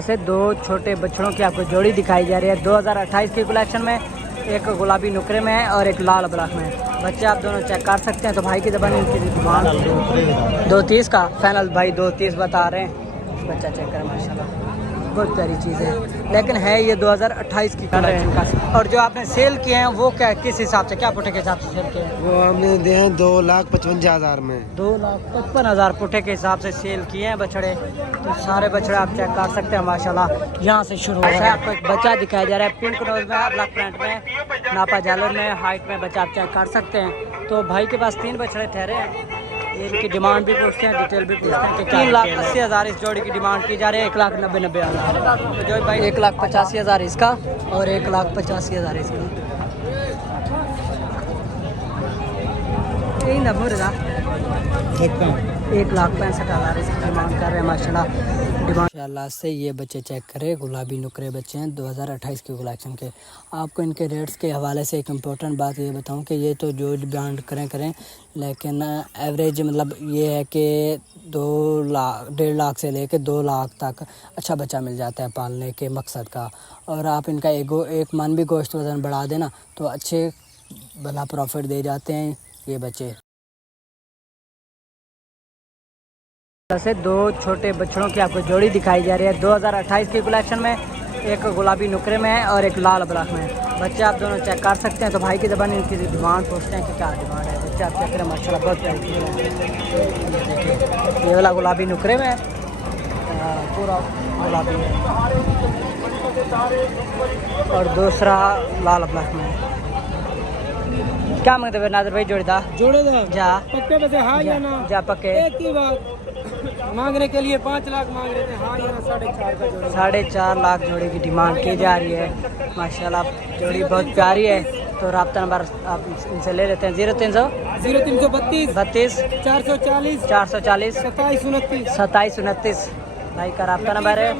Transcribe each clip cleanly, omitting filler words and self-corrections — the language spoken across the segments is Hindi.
से दो छोटे बछड़ों की आपको जोड़ी दिखाई जा रही है 2028 की कलेक्शन में। एक गुलाबी नुकरे में है और एक लाल ब्लैक में है। बच्चे आप दोनों चेक कर सकते हैं। तो भाई की ज़बान इनकी डिमांड 230 का फाइनल भाई 230 बता रहे हैं। बच्चा चेक करें माशाल्लाह बहुत प्यारी चीज़ है, लेकिन है ये 2028 की कलेक्शन का। और जो आपने सेल किए हैं वो क्या किस हिसाब से क्या पुठे के हिसाब से सेल किए हैं? वो हमने दिए हैं 2,55,000 में। 2,55,000 पुठे के हिसाब से सेल किए हैं बछड़े। तो सारे बछड़े आप चेक कर सकते हैं माशाल्लाह। यहाँ से शुरू होता है। आपको एक बच्चा दिखाया जा रहा है पिंक नोज में, ब्लैक प्रिंट में, नापा जालर में, हाइट में बच्चा आप चेक कर सकते हैं। तो भाई के पास 3 बछड़े ठहरे हैं। ये इनकी डिमांड भी पूछते हैं, डिटेल भी पूछते हैं कि 3,80,000 इस जोड़ी की डिमांड की जा रही है। 1,90,000 तो जो भाई 1,85,000 इसका और 1,85,000 इसका। यही ना बोल रहा 1,65,000 इसकी डिमांड कर रहे हैं माशाल्लाह से। ये बच्चे चेक करें, गुलाबी नुकरे बच्चे हैं 2028 के कलेक्शन के। आपको इनके रेट्स के हवाले से एक इम्पोर्टेंट बात ये बताऊं कि ये तो जो डिमांड करें लेकिन एवरेज मतलब ये है कि 1.5 लाख से लेके 2 लाख तक अच्छा बच्चा मिल जाता है पालने के मकसद का। और आप इनका एक मन भी गोश्त वज़न बढ़ा देना तो अच्छे भला प्रॉफिट दे जाते हैं ये बच्चे। से दो छोटे बछड़ों की आपको जोड़ी दिखाई जा रही है 2028 की कलेक्शन में। एक गुलाबी नुकरे में है और एक लाल ब्लैक में है। बच्चे आप दोनों चेक कर सकते हैं। तो भाई की ज़बान इनकी डिमांड पूछते हैं कि क्या डिमांड है। बच्चे आप चेक करें माशाल्लाह बहुत प्यारी है। ये वाला गुलाबी नुकरे में है, पूरा गुलाबी है, और दूसरा लाल ब्लैक में है। क्या मांगते हुए नादर भाई जोड़ीदार जा पक्के में से हाँ या ना? जा पक्के। एक ही बात मांगने के लिए 5 लाख मांग रहे थे, हाँ या ना? 4.5 लाख जोड़ी की डिमांड की जा रही है माशाल्लाह। जोड़ी बहुत प्यारी है। तो रब्ता नंबर आप इनसे ले लेते हैं 0332 32 440 440 2729 2729 भाई का रब्ता नंबर है।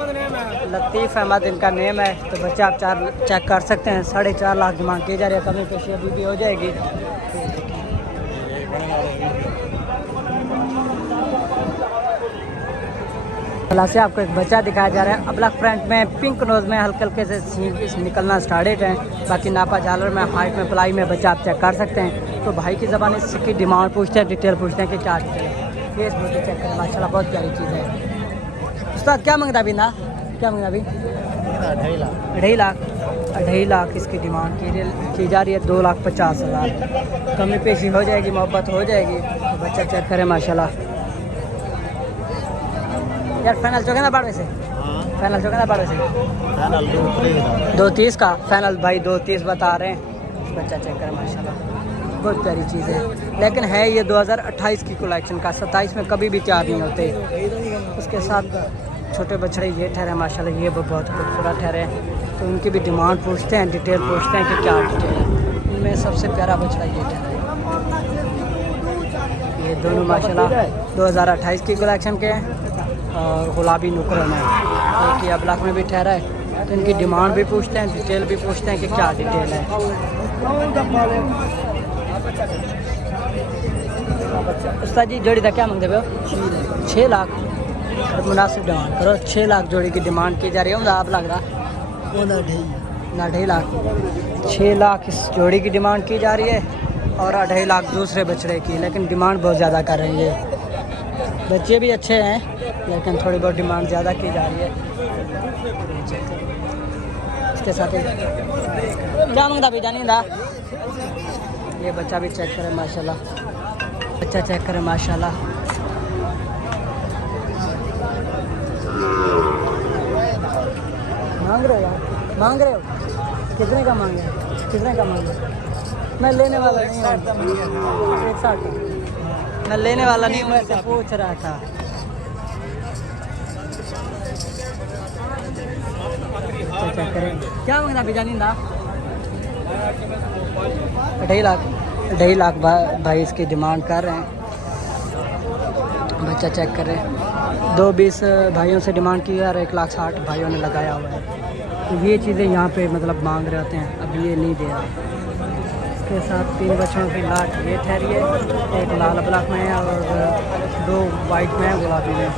लतीफ़ अहमद इनका नेम है। तो बच्चे आप चेक कर सकते हैं। 4.5 लाख डिमांड की जा रही है। कमी पेशी अभी भी हो जाएगी। से आपको एक बच्चा दिखाया जा रहा है ब्लैक फ्रंट में, पिंक नोज में, हल्के हल्के से सींग निकलना स्टार्टेड है। बाकी नापा झालर में, हाइट में, पलाई में बच्चा आप चेक कर सकते हैं। तो भाई की ज़बान इसकी डिमांड पूछते हैं, डिटेल पूछते हैं कि क्या डिटेल है। ये इस बच्चे चेक करें माशाल्लाह बहुत प्यारी चीज़ है। उस्ताद क्या मांगता अभी ना? क्या मांगता अभी? 2.5 लाख इसकी डिमांड की जा रही है। 2,50,000 कमी पेशी हो जाएगी, मोहब्बत हो जाएगी। तो बच्चा चेक करें माशाल्लाह। यार फाइनल चौके ना बाड़वे से, फाइनल चौके ना बाड़वे से 230 का फाइनल भाई 230 बता रहे हैं। बच्चा चेक करें माशाल्लाह बहुत प्यारी चीज़ है, लेकिन है ये 2028 की कलेक्शन का। 27 में कभी भी तैयार नहीं होते। उसके साथ छोटे बछड़े ये ठहरे माशाल्लाह, ये बहुत खूबसूरत ठहरे। तो उनकी भी डिमांड पूछते हैं, डिटेल पूछते हैं कि क्या डिटेल है। इनमें सबसे प्यारा बछड़ा ये ठहरा है। ये दोनों माशाल्लाह 2028 की कलेक्शन के हैं और गुलाबी नुकरों में। एक ये ब्लैक में भी ठहरा है। तो इनकी डिमांड भी पूछते हैं, डिटेल भी पूछते हैं कि क्या डिटेल है। उस्ताद जी जोड़ी का क्या मांगते हो? 6 लाख मुनासिब डिमांड करो। 6 लाख जोड़ी की डिमांड की जा रही है। आप लग रहा ना 2.5 लाख 6 लाख इस जोड़ी की डिमांड की जा रही है और 2.5 लाख दूसरे बछड़े की। लेकिन डिमांड बहुत ज़्यादा कर रही है। बच्चे भी अच्छे हैं लेकिन थोड़ी बहुत डिमांड ज़्यादा की जा रही है। इसके साथ क्या मांगता भी जानी था। ये बच्चा भी चेक करें माशाल्लाह, बच्चा चेक करें माशाल्लाह। मांग रहे हो यार, मांग रहे हो? कितने का मांगे? कितने का मांगे? मैं लेने वाला नहीं हूँ। 160 मैं लेने वाला नहीं हूँ, मैं से पूछ रहा था। चेक करें क्या मांगना भी जानी था। 2.5 लाख भाई इसकी डिमांड कर रहे हैं। बच्चा चेक करें 220 भाइयों से डिमांड की है और 1,60,000 भाइयों ने लगाया हुआ है। तो ये चीज़ें यहाँ पे मतलब मांग रहे होते हैं, अभी ये नहीं दे रहा। इसके साथ 3 बच्चों की लाट ये ठहरी है। एक लाल ब्लैक में है और 2 वाइट में है, गुलाबी में,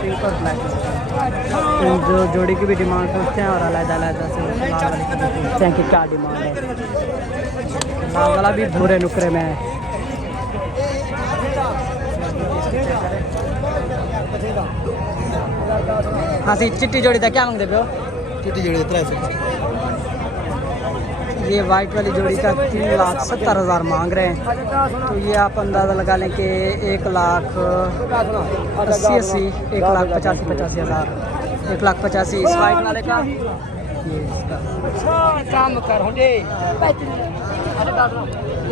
पिंक और ब्लैक में। इन जो जोड़ी की भी डिमांड पूछते हैं और अलग-अलग से पूछते हैं कि क्या डिमांड है। लाल वाला भी भूरे नुकरे में है। हाँ सी चिट्टी जोड़ी था क्या मांगते पे हो? चिट्टी जोड़ी 300। ये वाइट वाली जोड़ी का 3,70,000 मांग रहे हैं। तो ये आप अंदाज़ा लगा लें कि 1,80,80 1,85,000 1,85,000 इस वाइट वाले का। ये काम कर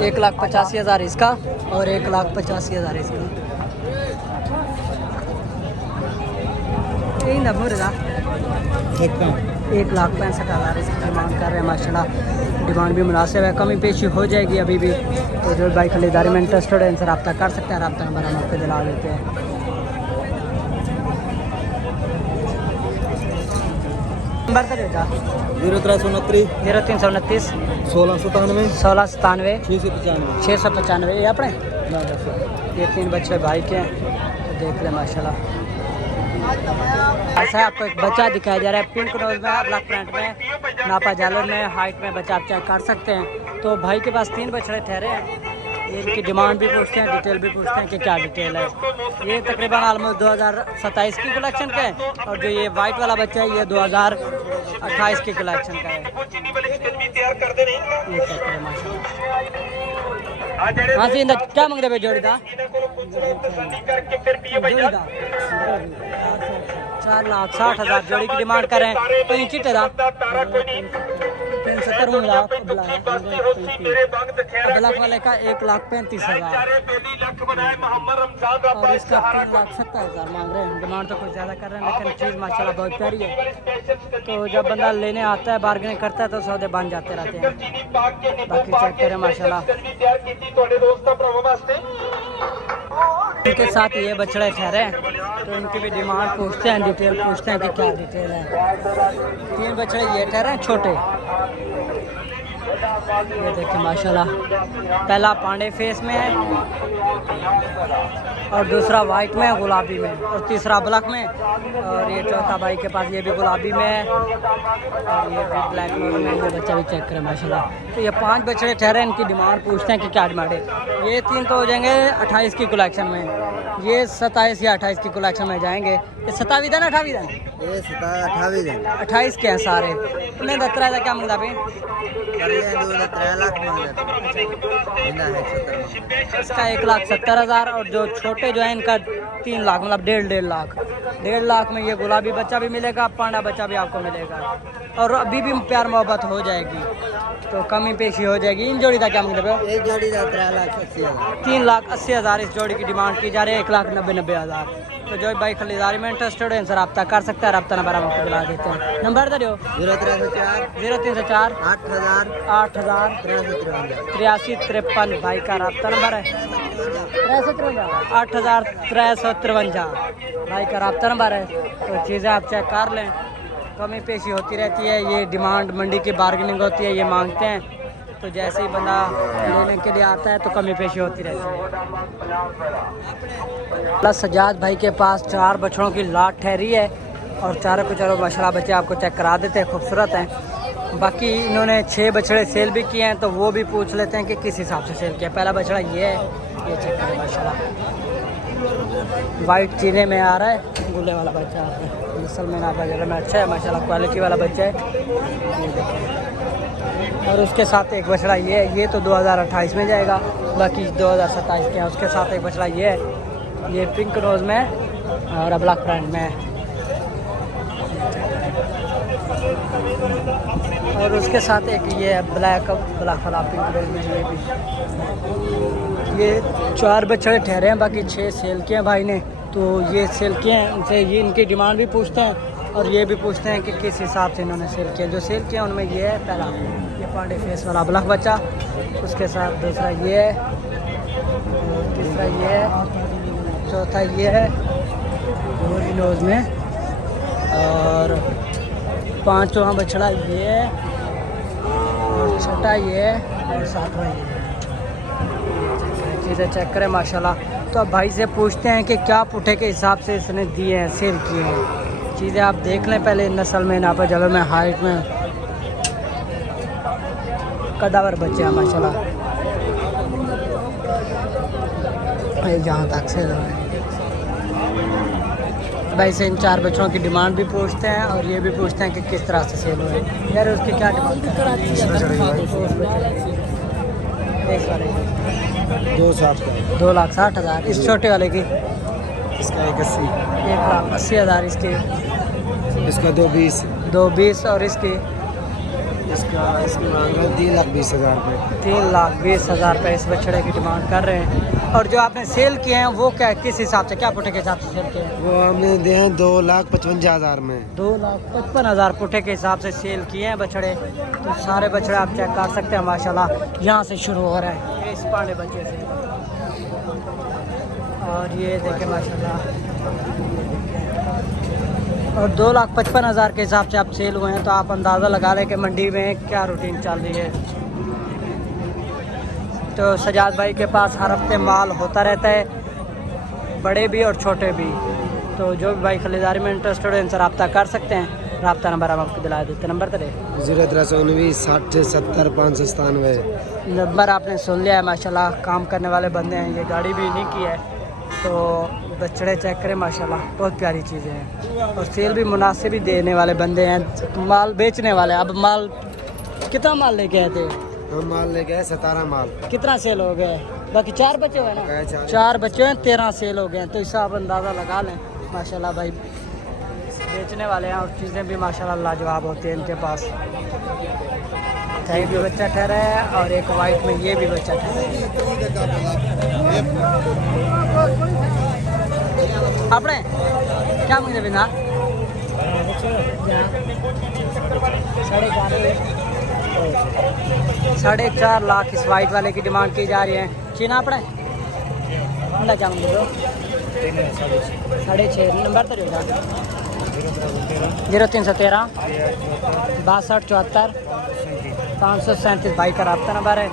1,85,000 इसका और 1,85,000 इसका। यही ना बोल रहा 1,65,000 इसकी डिमांड कर रहे हैं माशाल्लाह। डिमांड भी मुनासिब है, कमी पेशी हो जाएगी अभी भी। तो जो भाई खरीदारी में इंटरेस्टेड है इनसे रब्ता कर सकते हैं। रब्ता नंबर हम आपको दिला देते हैं। नंबर तो देगा 0329 0329 1697 1697 695। 695 ये अपने ये 3 बच्चे भाई के हैं। तो देख ले माशाल्लाह। ऐसा है आपको एक बच्चा दिखाया जा रहा है पिंक नोज में, ब्लैक प्रिंट में, नापा जालर में, हाइट में बच्चा आप चेक कर सकते हैं। तो भाई के पास 3 बछड़े ठहरे हैं। ये इनकी डिमांड भी पूछते हैं, डिटेल भी पूछते हैं कि क्या डिटेल है। ये तकरीबन ऑलमोस्ट 2027 की कलेक्शन का है और जो ये वाइट वाला बच्चा है ये 2028 की कलेक्शन का है। ये चेक करें माशाल्लाह। हाँ सी क्या मांग रहे भाई जोड़ी था? 4,60,000 जोड़ी की डिमांड कर रहे हैं। तो इंची टेरा 370 लाख ब्लैक वाले का 1,35,000 और इसका 3,70,000 मांग रहे हैं। डिमांड तो कुछ ज़्यादा कर रहे हैं लेकिन चीज़ माशाल्लाह बहुत प्यारी है। तो जब बंदा लेने आता है बार्गेनिंग करता है तो सौदे बन जाते रहते हैं। बाकी चेक करें माशाल्लाह। इनके साथ ये बछड़े ठहरे हैं तो इनकी भी डिमांड पूछते हैं, डिटेल पूछते हैं कि क्या डिटेल है। 3 बछड़े ये ठहरे हैं छोटे। ये देखिए माशाल्लाह। पहला पांडे फेस में है और दूसरा वाइट में है, गुलाबी में, और तीसरा ब्लैक में, और ये चौथा भाई के पास ये भी गुलाबी में है और ये भी ब्लैक में। ये बच्चा भी चेक करें माशाल्लाह। तो ये 5 बछड़े ठहरे हैं। इनकी डिमांड पूछते हैं कि क्या डिमांड है। ये 3 तो हो जाएंगे 28 की कलेक्शन में, ये 27 या 28 की कलेक्शन में जाएंगे। ये 27 दिन 28 दिन ये 28 दिन 28 के हैं सारे। इन्हें 13 का क्या मंगता भाई? कर ले 3 लाख मांग लेते है 70। इसका 1,70,000 और जो छोटे जो है इनका 3 लाख मतलब 1.5 लाख। 1.5 लाख में ये गुलाबी बच्चा भी मिलेगा, पांडा बच्चा भी आपको मिलेगा और अभी भी प्यार मोहब्बत हो जाएगी तो कमी पेशी हो जाएगी। इन जोड़ी का क्या मंगते हो? एक जोड़ी का 3,80,000 3,80,000 इस जोड़ी की डिमांड की जा रही है। 1,90,000। तो जो भाई खरीदारी में इंटरेस्टेड है इनसे रब्ता कर सकता है। रब्ता नंबर हम आपको दिला देते हैं। नंबर दे दो 0304 8,000 8353 भाई का रब्ता नंबर है। 8,353 भाई का रब्ता नंबर है। तो चीज़ें आप चेक कर लें, कमी पेशी होती रहती है। ये डिमांड मंडी की बार्गेनिंग होती है, ये मांगते हैं तो जैसे ही बंदा लेने के लिए आता है तो कमी पेशी होती रहती है। प्लस सजाद भाई के पास 4 बछड़ों की लाट ठहरी है और चारों के चारों माशाल्लाह बच्चे आपको चेक करा देते हैं, खूबसूरत हैं। बाकी इन्होंने 6 बछड़े सेल भी किए हैं तो वो भी पूछ लेते हैं कि किस हिसाब से सेल किया। पहला बछड़ा ये है, ये चेक करें माशाल्लाह। वाइट चीने में आ रहा है, गुल्ले वाला बच्चा नस्ल में नापा जगह में अच्छा है माशाल्लाह, क्वालिटी वाला बच्चा है। ये देखिए और उसके साथ एक बछड़ा ये तो 2028 में जाएगा, बाकी 2027 के है। उसके साथ एक बछड़ा ये पिंक रोज में और ब्लैक फ्रंट में, और उसके साथ एक ये ब्लैक वाला पिंक रोज में। ये 4 बछड़े ठहरे हैं, बाकी 6 सेल किए हैं भाई ने। तो ये सेल किए हैं, इनसे ये इनकी डिमांड भी पूछते हैं और ये भी पूछते हैं कि किस हिसाब से इन्होंने सेल किया। जो सेल किया उनमें ये है पहला ये पांडे फेस वाला ब्लैक बच्चा, उसके साथ दूसरा ये है, तीसरा ये है, चौथा ये है गोरी नोज में, और 5वां बछड़ा ये है, और छठा ये है, और 7वां ये है। चीज़ें चेक करें माशाल्लाह। तो अब भाई से पूछते हैं कि क्या पुठे के हिसाब से इसने दिए हैं, सेल किए हैं। चीज़ें आप देख लें पहले, नस्ल में, नापा जगह में, हाइट में, कदावर बच्चे हैं माशाल्लाह। जहाँ तक से भाई से इन 4 बच्चों की डिमांड भी पूछते हैं और ये भी पूछते हैं कि किस तरह से सेल हुए यार, उसकी क्या डिमांड है? 2,60,000। इस छोटे वाले की इसका 1,80,000 इसकी, इसका 220 2,20 और इसकी इसकी मांग रहे 3,20,000 रुपये। 3,20,000 रुपये इस बछड़े की डिमांड कर रहे हैं। और जो आपने सेल किए हैं वो क्या, किस हिसाब से, क्या पुठे के हिसाब से सेल किए हैं? वो हमने दिए हैं 2,55,000 में। 2,55,000 पुठे के हिसाब से सेल किए हैं बछड़े। तो सारे बछड़े आप चेक कर सकते हैं माशाल्लाह। यहाँ से शुरू हो रहा है ये इस पांडे बच्चे से, और ये देखें माशाल्लाह। और 2,55,000 के हिसाब से आप सेल हुए हैं, तो आप अंदाज़ा लगा लें कि मंडी में क्या रूटीन चल रही है। तो सजाद भाई के पास हर हफ्ते माल होता रहता है, बड़े भी और छोटे भी। तो जो भी भाई खरीदारी में इंटरेस्टेड है इनसे रब्ता कर सकते हैं। रब्ता नंबर हम आपको दिला देते हैं, नंबर तो 0319 60 70 597। नंबर आपने सुन लिया है माशाल्लाह। काम करने वाले बंदे हैं, ये गाड़ी भी नहीं की है। तो बछड़े चेक करें माशाल्लाह, बहुत प्यारी चीज़ें हैं और सेल भी मुनासिब ही देने वाले बंदे हैं, माल बेचने वाले। अब माल कितना माल लेके आए थे? हम माल ले गए 17 माल। कितना सेल हो गया? बाकी 4 बच्चे हुए ना, 4 बच्चे हैं, 13 सेल हो गए हैं। तो इससे आप अंदाज़ा लगा लें माशाल्लाह भाई बेचने वाले हैं। और चीज़ें भी माशाल्लाह लाजवाब होती हैं इनके पास। कहीं भी बच्चा ठहरा है और एक वाइट में ये भी बच्चा ठहरा है। आपने क्या मुझे बिना 4.5 लाख इस वाइट वाले की डिमांड की जा रही है। चीना आपने क्या मुझे दो 6.5 नंबर तो 0313 62 74 537 भाई का रब्ता नंबर है।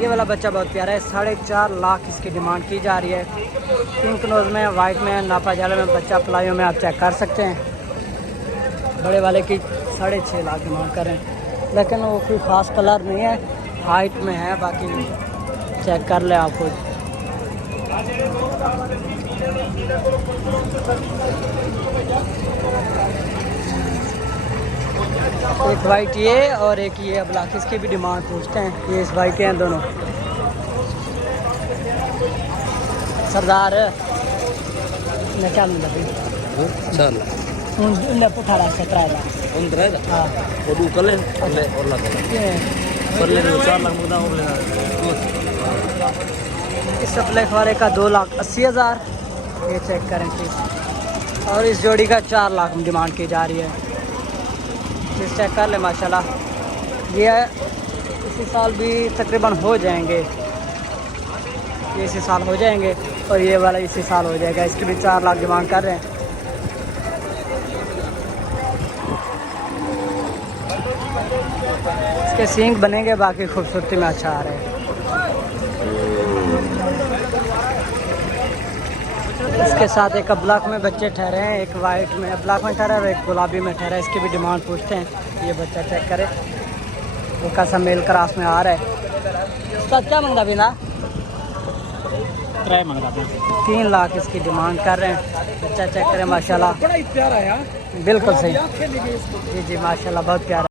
ये वाला बच्चा बहुत प्यारा है। 4.5 लाख इसकी डिमांड की जा रही है। पिंक नोज में, वाइट में, नापा जाले में, बच्चा पलाइयों में आप चेक कर सकते हैं। बड़े वाले की 6.5 लाख डिमांड करें, लेकिन वो कोई ख़ास कलर नहीं है, हाइट में है। बाकी चेक कर ले आप खुद। एक वाइट ये और एक ये ब्लैक, इसकी भी डिमांड पूछते हैं। ये इस भाई के हैं दोनों। सरदार ने क्या मिला भाई? 18-17 हाँ इस ब्लैक वाले का 2,80,000। ये चेक करें प्लीज। और इस जोड़ी का 4 लाख डिमांड की जा रही है। प्लीज चेक कर ले माशाल्लाह। ये इसी साल भी तकरीबन हो जाएंगे, ये इसी साल हो जाएंगे और ये वाला इसी साल हो जाएगा। इसकी भी 4 लाख डिमांड कर रहे हैं। इसके सींग बनेंगे, बाकी खूबसूरती में अच्छा आ रहे हैं। इसके साथ एक ब्लैक में बच्चे ठहरे हैं, एक वाइट में ब्लैक में ठहरा है और एक गुलाबी में ठहरा है। इसकी भी डिमांड पूछते हैं। ये बच्चा चेक करे, वो कैसा मेल क्रास में आ रहा है। इसका क्या मंगा भी ना 3 लाख इसकी डिमांड कर रहे हैं। बच्चा चेक करें माशाल्लाह, बड़ा ही प्यारा है। बिल्कुल सही जी जी माशाल्लाह, बहुत प्यारा।